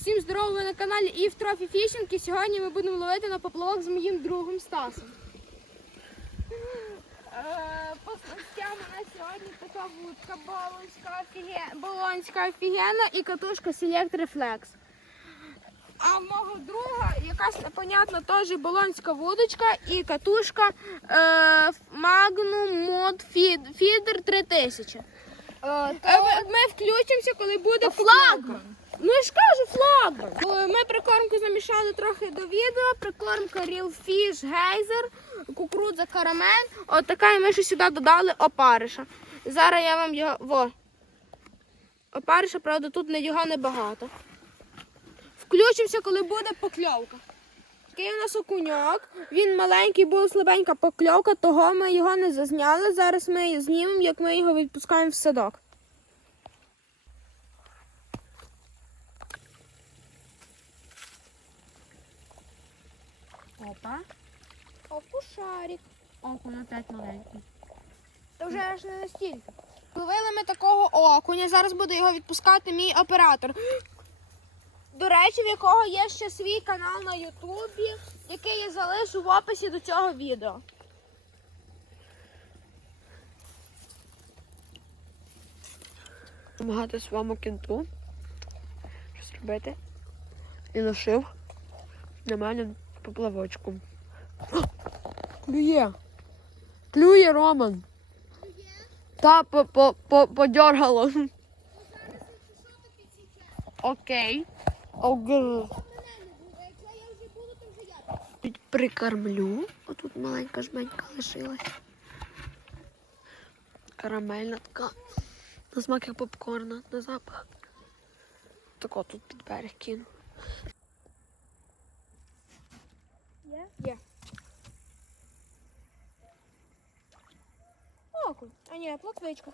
Всім здорово, ви на каналі Ів Трофі Фішинг. І сьогодні ми будемо ловити на поплавок з моїм другом Стасом. Е, По снастям у нас сьогодні така вудка болонська, офіге- болонська офігенна і катушка Select Reflex. А в мого друга якась непонятна теж болонська вудочка і катушка е, Magnum Mod Feeder 3000. Е, Ми включимося, коли буде флагман. Ну я ж кажу флагман. Ми прикормку замішали трохи до відео. Прикормка Real Fish Geyser, кукурудза карамель. От така і ми ще сюди додали опариша. Зараз я вам його. Во. Опариша, правда, тут його небагато. Включимося, коли буде покльовка. Такий у нас окуньок. Він маленький, була слабенька покльовка, того ми його не зазняли. Зараз ми знімемо, як ми його відпускаємо в садок. Опа. Окушарик. Окунь опять маленький. Та вже аж не настільки. Ловили ми такого окуня. Зараз буде його відпускати мій оператор. До речі, в якого є ще свій канал на Ютубі, який я залишу в описі до цього відео. Помагати своєму кінту. Щось робити. І лишив на мене поплавочку. Клює. Клює, Роман. Та по, по, по, подергало. Окей. Тут прикормлю. Отут маленька жменька лишилась. Карамельна така. На смак як попкорна, на запах. Тако тут під берег кину. Є? Є. Окунь. А ні, плотвичка.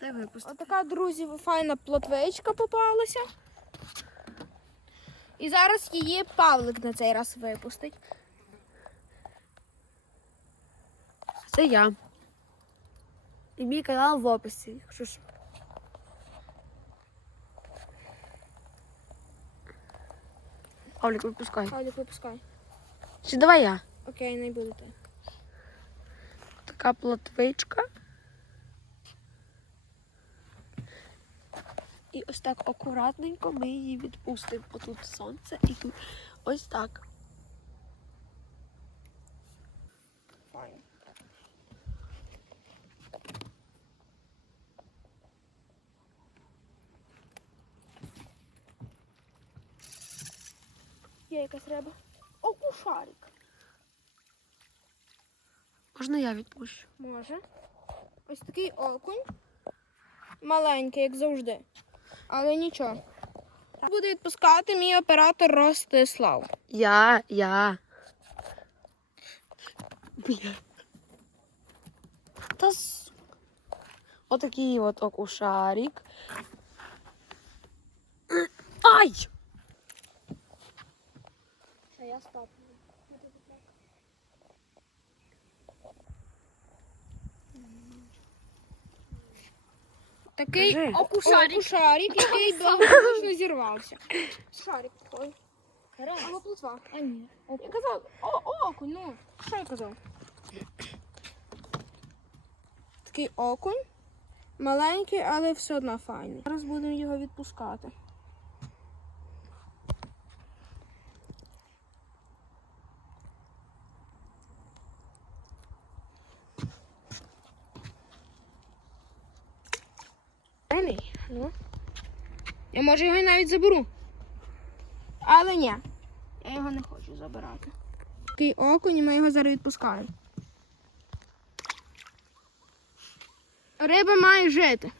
Дай випусти. Отака, друзі, файна плотвичка попалася. І зараз її Павлик на цей раз випустить. Це я. І мій канал в описі. Якщо що. Павлік, випускай. Павлик, випускай. Чи давай я? Окей, не буду так. Така платвичка. І ось так акуратненько ми її відпустимо. Отут сонце і тут ось так. Є якась риба. Окушарик. Можна я відпущу? Може. Ось такий окунь. Маленький, як завжди. Але нічого. Буде відпускати мій оператор Ростислав. Я, я. Бля. Та с... Отакий от окушарик. Ай! Я стоп. Такий Кажи. окушарик, окушарик який благополучно зірвався. Шарик такий. Або плотва. А ні. Я казав, о, окунь, ну, що я казав? Такий окунь. Маленький, але все одно файний. Зараз будемо його відпускати. Файний, ну. Я може його навіть заберу. Але ні. Я його не хочу забирати. Такий окунь, і ми його зараз відпускаємо. Риба має жити.